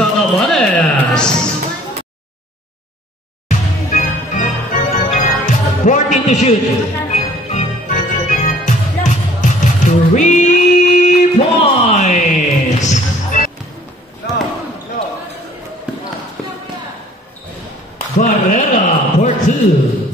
Salamanes. 14 to shoot. 3 points. Barrera for 2.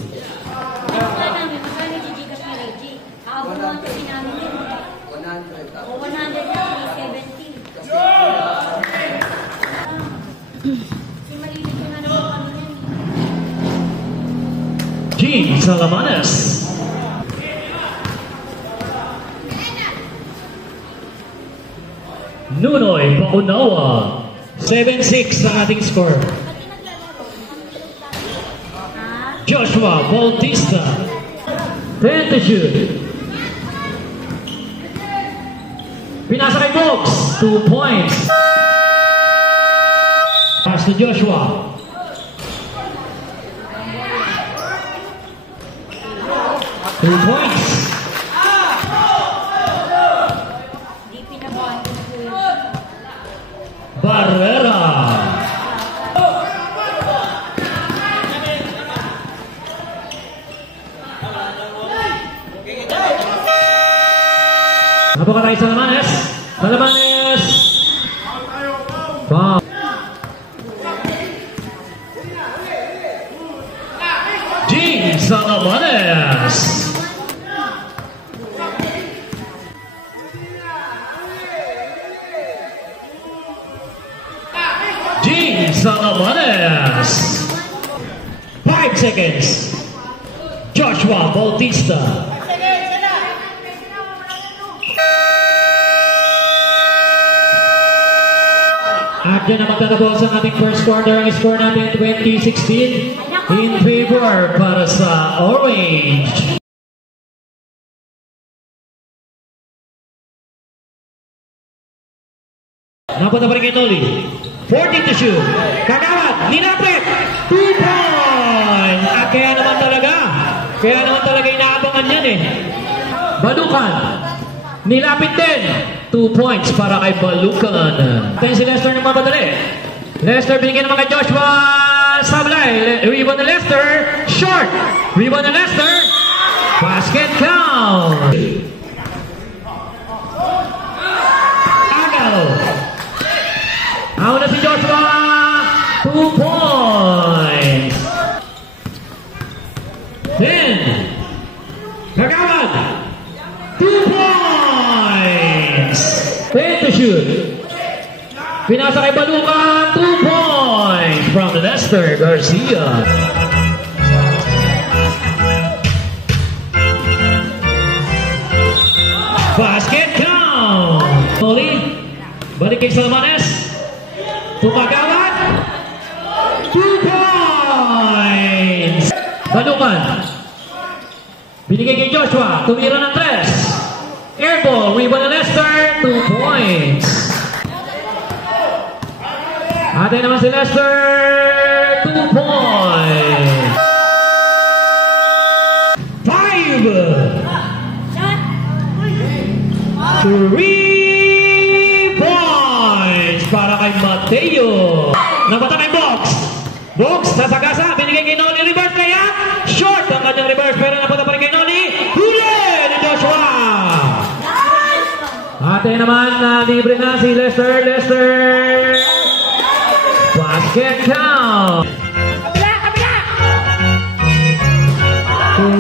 Gene Salamanes. Nunoy Paunawa. 7-6 ang ating score. Joshua Bautista. 10 to shoot. Pinasa kay Box. 2 points. Pass to Joshua. 2 points. Barrera. Napaka tayo Salamanes. Salamanes. Wow. Gene Salamanes. Gene Salamanes. 5 seconds. Joshua Bautista. At yan na magtatapos ang ating first quarter. Ang score natin 20-16 in favor para sa Orange. Napunta pa rin kay Noli. 14 to shoot. Kagawad, linapit. 2 points. At kaya naman talaga inaabangan yan eh. Balukan. Nilapit din. 2 points para kay Balukan. Tayo si Lester ng mapadali. Lester binigyan naman kay Joshua Sablay. Rebound na Lester. Short. Rebound na Lester. Basket count. Agaw. Ako na si Joshua. 2 points. Then, Kagawad. 2 points. 10 to shoot. Pinasa kay Balukan. 2 points from Lester Garcia. Basket count. Oli. Balik kay Salamanes. Tumagawad. 2 points. Balukan. Binigay kay Joshua. Tumira ng 3. Airball. Rebound na Lester. 2 points. Atin naman si Lester. 2 points. 5. 3 points para kay Mateo. Napata kay Box. Box, nasa kasa. Binigay kay Noli. Reverse layup. Short ang kanyang reverse. Pero napata pa rin kay Noli. Huli ni Joshua. Atin naman libre na si Lester. Lester. Basket count.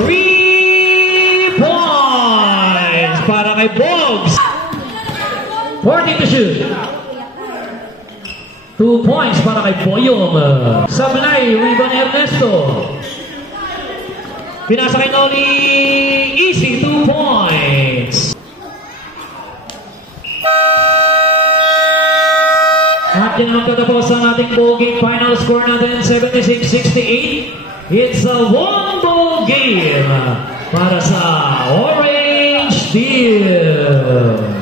3 points para kay Bogs. 40 to shoot. 2 points para kay Boyong. Sablay, rebound ni Ernesto. Pinasa kay Noli. Easy, 2 points. At yan ang tatapos ang ating ball game. Final score natin 76-68. It's a one ball game para sa Orange Team.